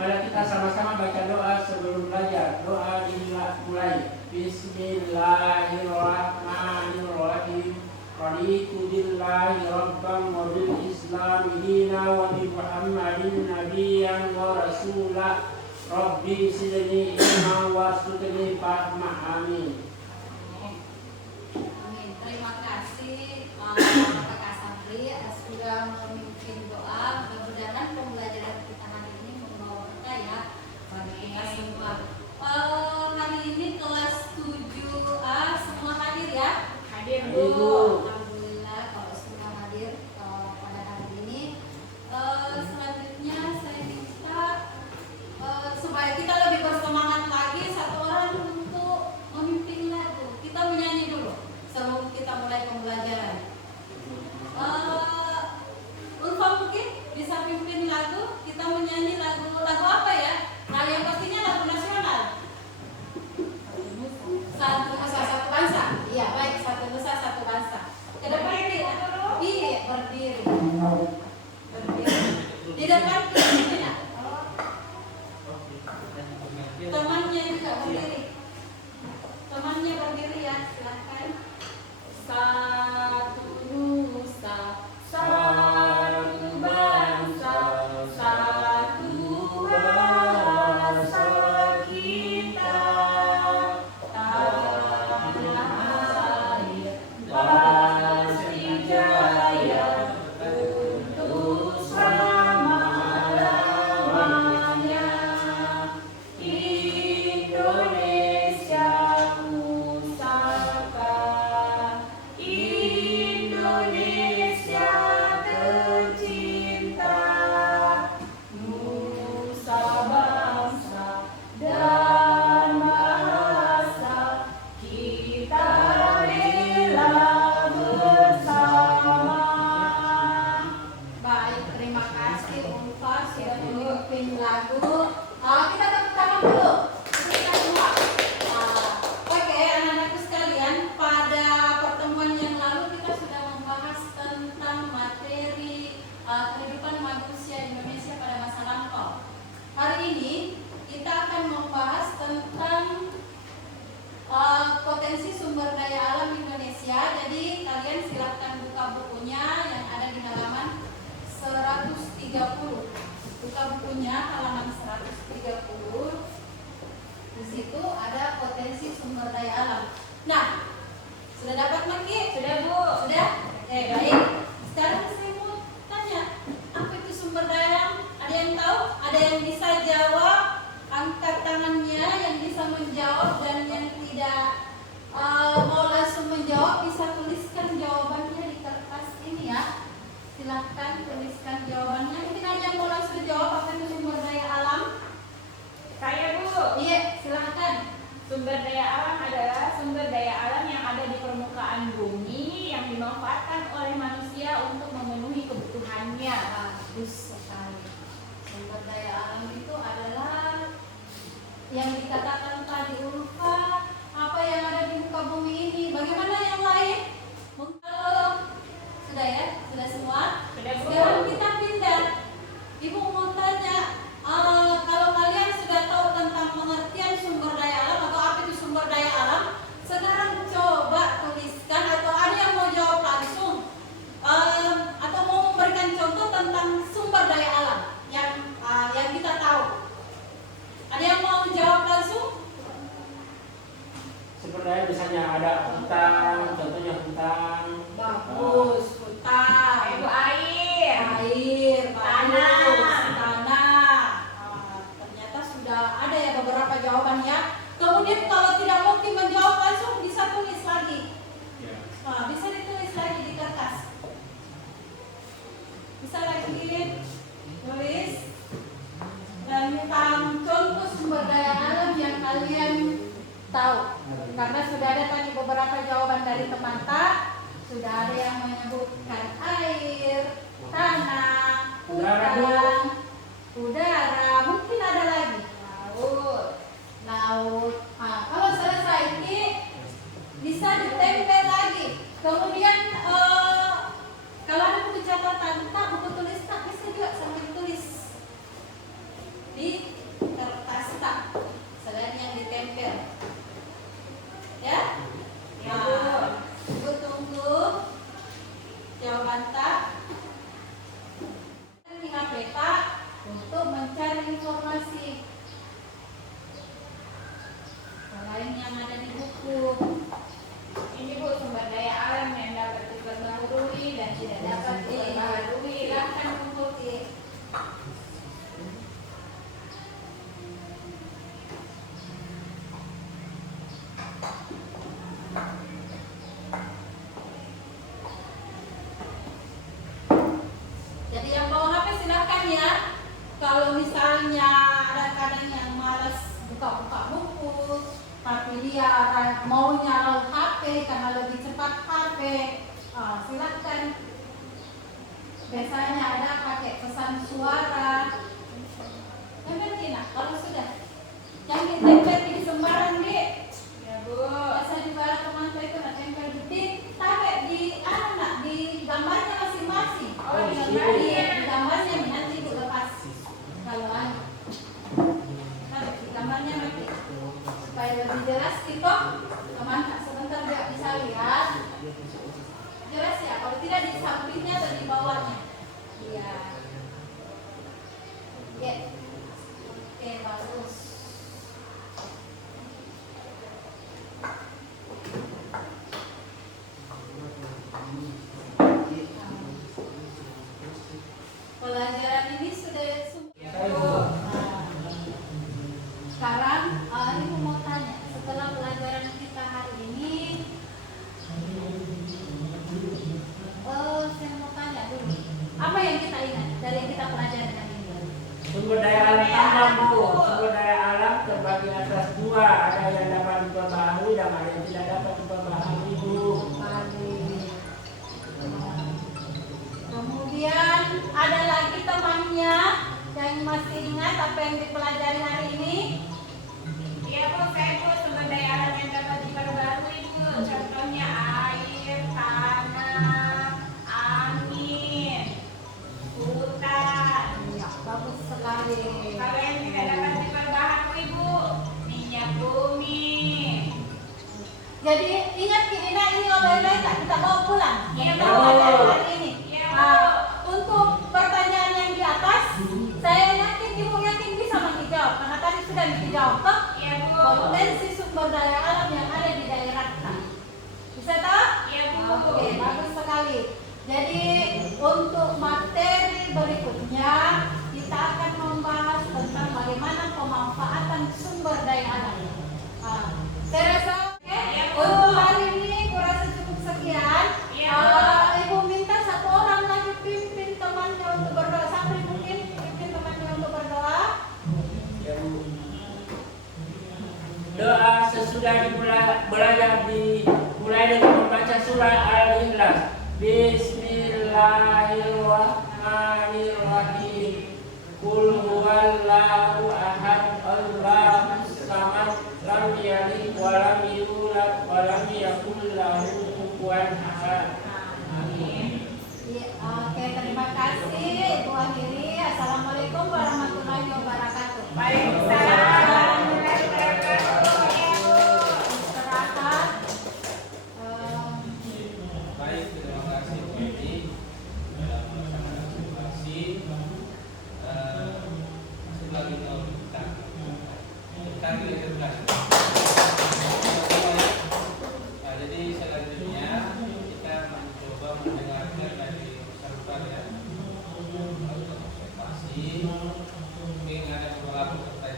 Mari kita sama-sama baca doa sebelum belajar. Doa dimulai. Bismillahirrahmanirrahim. Raditu billahi rabban wa bil islami dina wa bi Muhammadin nabiyyan wa rasula. Rabbi zidni ilma warzuqni fahma. Amin. Amin. Terima kasih Pak Kasabri sudah memimpin doa. Mudah-mudahan pembelajaran kita hari ini membawa berkah ya bagi kita semua. Hari ini kelas 7A semua hadir ya? Hadir Bu. Alhamdulillah kalau semua hadir pada hari ini. Selanjutnya saya minta supaya kita lebih bersemangat lagi, satu orang untuk memimpin lagu. Kita menyanyi dulu sebelum kita mulai pembelajaran. Ulfa mungkin bisa pimpin lagu. Kita menyanyi lagu apa ya? Nah yang pastinya lagu nasional. Satu nusa satu bangsa. Iya baik, satu nusa satu bangsa. Ke depan ini. Iya berdiri. Berdiri. Di depan ini. Temannya juga berdiri. Temannya berdiri ya, silakan. Satu nusa, satu bangsa, satu bahasa kita. Tanah air pasti jaya untuk selama-lamanya. Indonesia pusaka, Indonesia tercinta, nusa bangsa dan bahasa kita rela bersama. Baik, terima kasih Ulfa sudah memimpin lagu. Kita tepuk tangan dulu. Kita semua. Oke, anak-anakku sekalian, pada pertemuan yang lalu kita sudah membahas tentang materi kehidupan manusia Indonesia pada masa lampau. Hari ini kita akan membahas tentang potensi sumber daya alam Indonesia. Jadi kalian silakan buka bukunya yang ada di halaman 130. Buka bukunya halaman 130. Di situ ada potensi sumber daya alam. Nah, sudah dapat Maki? Sudah Bu. Sudah? Baik. Sekarang saya mau tanya, apa itu sumber daya alam? Ada yang tahu? Ada yang bisa jawab? Angkat tangannya yang bisa menjawab, dan yang tidak mau langsung menjawab bisa tuliskan jawabannya di kertas ini ya. Silahkan tuliskan jawabannya. Mungkin ada yang mau langsung jawab apa itu sumber daya alam? Saya Bu. Iya, silahkan. Sumber daya alam adalah sumber daya alam yang ada di permukaan bumi yang dimanfaatkan oleh manusia untuk memenuhi kebutuhannya. Bagus sekali. Sumber daya alam itu adalah yang dikatakan tadi Ulfa, apa yang ada di muka bumi ini. Bagaimana yang lain? Sudah ya? Sudah semua? Sudah Bu. Sekarang kita pindah. Ibu mau tanya, kalau kalian sudah tahu tentang pengertian sumber daya alam atau apa itu sumber daya alam, sekarang coba tuliskan, atau ada yang mau jawab langsung atau mau memberikan contoh tentang sumber daya alam yang kita tahu. Ada yang mau jawab langsung? Sumber daya misalnya ada hutan, contohnya hutan. Bagus, hutan. Ibu air. Air, Tanah. bagus, tanah. Ternyata sudah ada ya beberapa jawabannya. Kemudian kalau tidak mungkin menjawab langsung, bisa tulis lagi. Ya. Bisa ditulis lagi di kertas. Bisa lagi tulis tentang contoh sumber daya alam yang kalian tahu. Karena sudah ada tadi beberapa jawaban dari teman tak. Sudah ada yang menyebutkan air, tanah, hutan, udara, mungkin ada lagi laut. Kalau selesai ini bisa ditempel lagi. Kemudian kalau ada buku catatan tak, buku tulis tak, bisa juga sambil tulis. di kertas tak selain yang ditempel. Ya? Ya, Nah, Ibu tunggu jawaban tak. Lihat peta untuk mencari informasi selain yang ada di buku. ini Bu sumber daya alam yang dapat diperbaharui dan tidak dapat diperbaharui. Silakan mengikuti. Jadi yang bawa HP silakan ya. Kalau misalnya ada kadang yang malas buka-buka buku, tapi dia maunya lewat HP karena lebih cepat HP, silakan. Biasanya ada pakai pesan suara. Yang penting kalau sudah yang ditempel di sembarang deh. Ya Bu. Biasa di barat teman saya itu nak tempel di tarik di di gambarnya masing-masing. Oh, di Di gambarnya. gambarnya nanti ibu lepas. Kalau tarik di gambarnya nanti supaya lebih jelas gitu. Teman sebentar dia bisa lihat. Jelas ya. Kalau tidak di sampingnya atau di bawahnya. Iya. Ya. Oke, bagus. Pelajaran ini sudah sekarang ibu mau tanya setelah pelajaran kita hari ini, saya mau tanya dulu apa yang kita ingat dari yang kita pelajari hari ini? Sumber daya alam tambang Bu. Sumber daya alam terbagi atas dua, ada yang dapat diperbaharui dan ada yang tidak dapat diperbaharui Bu. Kemudian ada lagi temannya yang masih ingat apa yang dipelajari hari ini? Iya Bu, saya Bu sumber daya alam yang dapat diperbarui Bu. Contohnya air, tanah, angin, hutan. Ya, bagus sekali. Kalau yang tidak dapat diperbaharui Bu, minyak bumi. Jadi ingat Kidina ini oleh-oleh tak kita bawa pulang. Iya, Kita Bu. pelajaran hari ini. Iya, Bu. Untuk pertanyaan yang di atas, saya yakin ibu yakin bisa menjawab karena tadi sudah dijawab toh. Iya Bu. Potensi sumber daya alam yang ada di daerah kita. Bisa toh? Iya Bu. Oke, bagus sekali. Jadi untuk materi berikutnya kita akan membahas tentang bagaimana pemanfaatan sumber daya alam. Saya rasa Iya, Bu. untuk hari ini kurasa cukup sekian. Iya, Bu. Ibu minta satu orang lagi pimpin temannya untuk berdoa. Sampai mungkin pimpin temannya untuk berdoa. Ya Bu. Doa sesudah belajar dimulai dengan membaca surah Al-Ikhlas. Bismillahirrahmanirrahim. Qul huwallahu ahad, Allahus samad, lam yalid wa lam yulad wa lam yakul lahu kufuwan ahad. Amin. Oke, terima kasih Ibu akhiri. Assalamualaikum warahmatullahi wabarakatuh. Waalaikumsalam warahmatullahi wabarakatuh. Iya Bu. Istirahat. Baik, terima kasih Bu Edi dalam melaksanakan simulasi. Masih lagi tahu kita kira-kira. Nah, jadi selanjutnya kita mencoba mendengarkan dari peserta ya, observasi. Mungkin ada beberapa peserta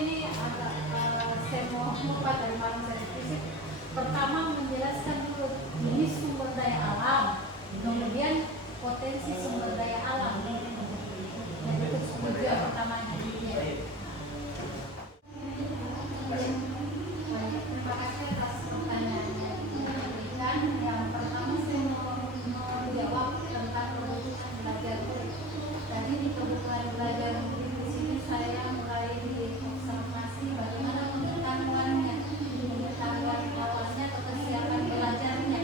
ini agak saya mau lupa dari mana saya fisik. Pertama menjelaskan dulu ini sumber daya alam, kemudian potensi sumber daya alam. Jadi itu tujuan pertamanya. Terima kasih atas pertanyaannya yang diberikan. Yang pertama saya mau menjawab tentang kebutuhan belajar murid. Tadi di kebutuhan belajar murid di sini saya mulai diobservasi bagaimana pengetahuannya, pengetahuan awalnya atau kesiapan belajarnya.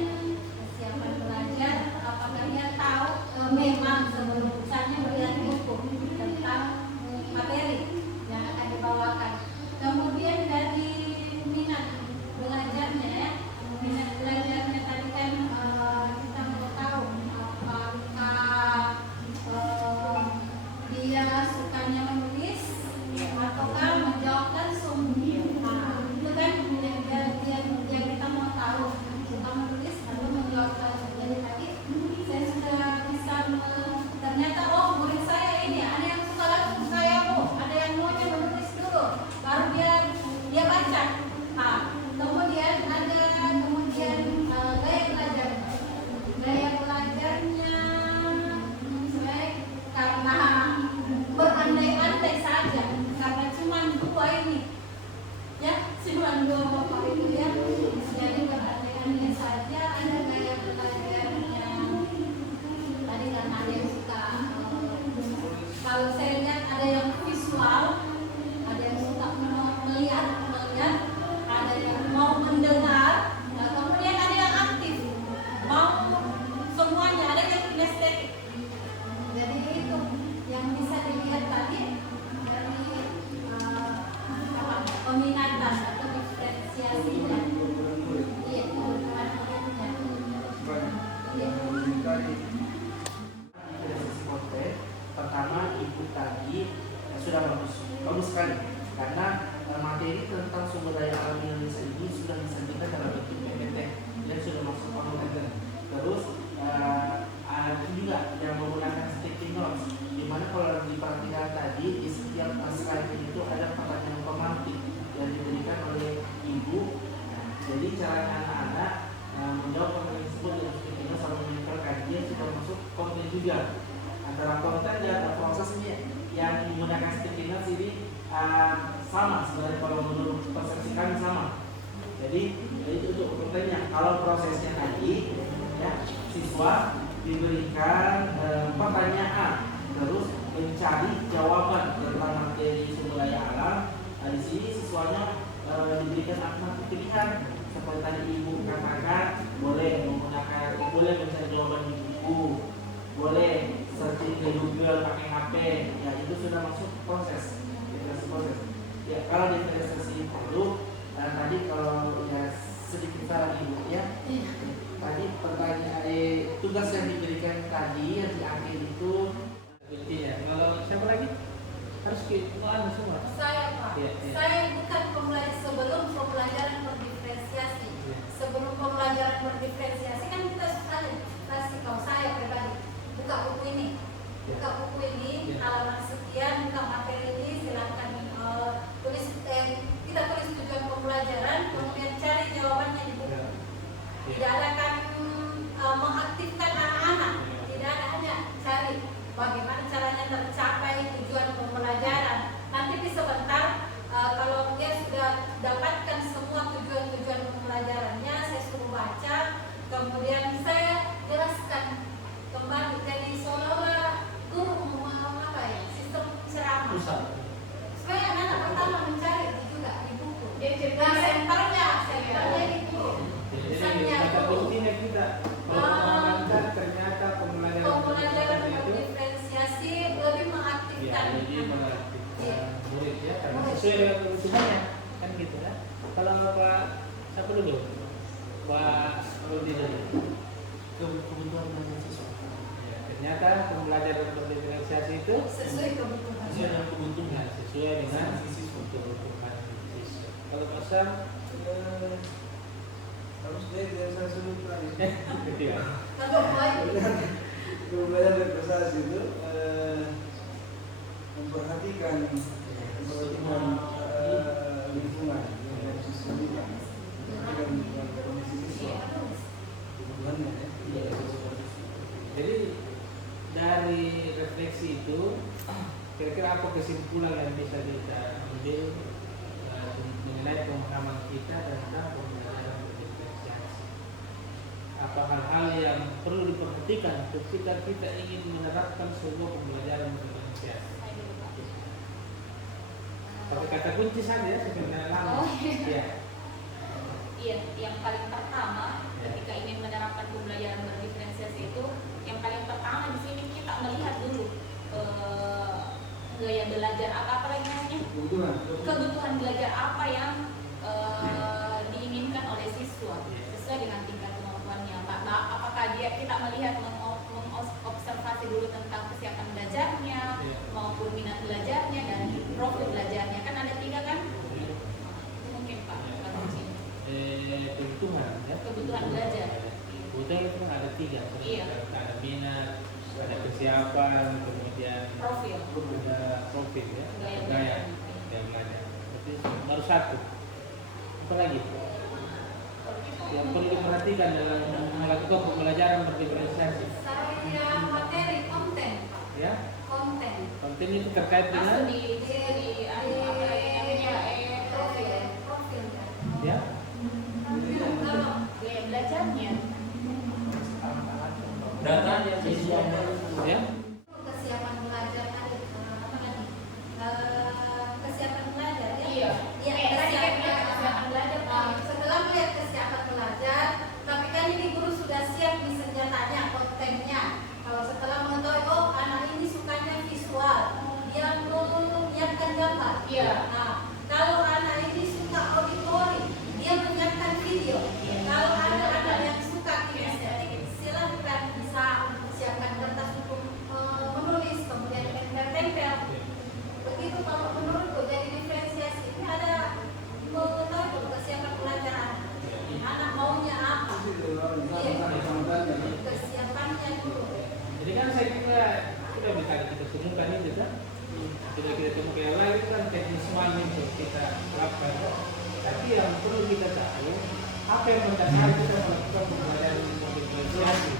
Kesiapan belajar, apakah dia tahu memang sebelum misalnya melihat buku tentang materi yang akan dibawakan. Kemudian dari minat belajarnya ya, minat belajarnya tadi kan kita mau tahu apakah dia sukanya menulis ataukah menjawabkan sumber. Nah, itu kan yang kita mau tahu, suka menulis atau menjawabkan sumber. Jadi tadi saya sudah bisa ternyata murid saya ini ada yang suka langsung saya ada yang maunya menulis dulu baru dia baca. Nah, kemudian ada gaya belajarnya sebenarnya karena berandai-andai saja, karena cuma dua ini ya, cuma dua bapak itu ya, jadi berandai-andai saja. Ada gaya belajarnya tadi karena ada yang suka kalau saya lihat ada yang visual, ada yang suka melihat, ada yang mau mendengar, nah, kemudian ada yang aktif, mau semuanya, ada yang kinestetik. Jadi itu yang bisa dilihat tadi dari peminatan atau diferensiasinya. Iya, kebutuhan muridnya. Iya. Pertama ibu tadi sudah bagus sekali karena materi tentang sumber daya alam Indonesia ini sudah disajikan dalam bentuk PPT dan sudah masuk konten. Terus ada juga yang menggunakan sticky notes, dimana kalau diperhatikan tadi di setiap slide itu ada pertanyaan pemantik yang diberikan oleh ibu. Jadi caranya anak-anak menjawab pertanyaan tersebut dengan sticky notes sambil menempelkan dia sudah masuk konten juga. Antara konten dan prosesnya yang menggunakan sticky notes ini sama sebenarnya, kalau menurut persepsi kami sama. Jadi itu untuk kontennya. Kalau prosesnya tadi ya, siswa diberikan pertanyaan terus mencari jawaban tentang materi sumber daya alam. Nah, di sini siswanya diberikan alternatif pilihan seperti tadi ibu katakan, boleh mencari jawaban di buku, boleh searching ke Google pakai HP, ya itu sudah masuk proses. Ya, kalau diferensiasi itu tadi kalau ya sedikit salah ibu ya. Tadi pertanyaan tugas yang diberikan tadi yang di akhir itu Iya, kalau siapa lagi? Harus kita semua. Saya Pak, saya bukan pembelajar sebelum pembelajaran berdifferensiasi. Sebelum pembelajaran berdifferensiasi kan kita kasih, kalau saya pribadi buka buku ini, halaman sekian, buka materi ini, silakan tulis kita tulis tujuan pembelajaran, kemudian cari jawabannya di buku. Tidak ada kan mengaktifkan anak-anak, tidak ada, hanya cari bagaimana caranya tercapai tujuan pembelajaran. Nanti di sebentar kalau dia sudah dapatkan semua tujuan-tujuan pembelajarannya, saya suruh baca, kemudian saya jelaskan kembali. Jadi seolah-olah guru sistem ceramah supaya anak-anak pertama mencari juga di buku. Nah, senternya itu misalnya buktinya kita mengamankan ternyata pembelajaran berdifferensiasi lebih mengaktifkan murid ya, karena sesuai dengan kebutuhannya kan gitu kan. Kalau Pak siapa dulu? Pak Rudi dulu. kebutuhan belajar siswa. Ya, ternyata pembelajaran berdifferensiasi itu sesuai kebutuhan. Sesuai dengan kebutuhan. sesuai dengan siswa. kebutuhan siswa. Kalau Pak Sam harus dia saya suruh tadi. iya. Kalau baik Belajar berprestasi itu memperhatikan apa kesimpulan yang bisa kita ambil mengenai pemahaman kita tentang pembelajaran berdiferensiasi? Apa hal-hal yang perlu diperhatikan ketika kita ingin menerapkan sebuah pembelajaran berdiferensiasi? Pakai kata kunci saja sebenarnya lama. Oh, Ya. Iya, yang paling pertama ketika ingin menerapkan pembelajaran berdiferensiasi itu, yang paling pertama di sini kita melihat dulu gaya belajar apa lagi namanya? Kebutuhan belajar apa yang diinginkan oleh siswa sesuai dengan tingkat kemampuannya. Apakah kita melihat mengobservasi dulu tentang kesiapan belajarnya maupun minat belajarnya dan profil belajarnya, kan ada 3 kan? Mungkin Pak. Kebutuhan ya. Kebutuhan belajar. Kebutuhan itu kan ada 3, Iya. ada minat, ada kesiapan, kemudian Profil. ada profil ya, Gaya gaya belajar. belajar. Tapi baru 1. Apa lagi? Yang perlu diperhatikan dalam melakukan pembelajaran berdiferensiasi. Saya materi konten, Pak. Ya, Konten. konten itu terkait Masuk dengan di apa lagi namanya Profil. Profil. ya, Kalau gaya belajarnya. Datanya siswa ya. kesiapan belajar tadi apa tadi? Kesiapan belajar ya? Iya. Iya, Tadi kan kita kesiapan kesiapan belajar Pak. Setelah melihat kesiapan belajar, tapi kan ini guru sudah siap di senjatanya, kontennya. Kalau setelah mengetahui, oh anak ini sukanya visual, dia menyiapkan gambar. Iya. Nah, kalau anak ini suka auditori, dia menyiapkan video. Kalau ada anak yang suka kinestetik, silahkan bisa siapkan kertas untuk menulis, kemudian tempel-tempel. Begitu kalau menurutku jadi diferensiasi ini ada mengetahui kesiapan pelajaran. Anak maunya apa? Kesiapannya dulu. Jadi kan saya kira sudah bisa kita temukan itu kan. Sudah kita temukan yang lain itu kan teknis one itu kita lakukan. Tapi yang perlu kita tahu apa yang mendasari kita melakukan pembelajaran berdiferensiasi.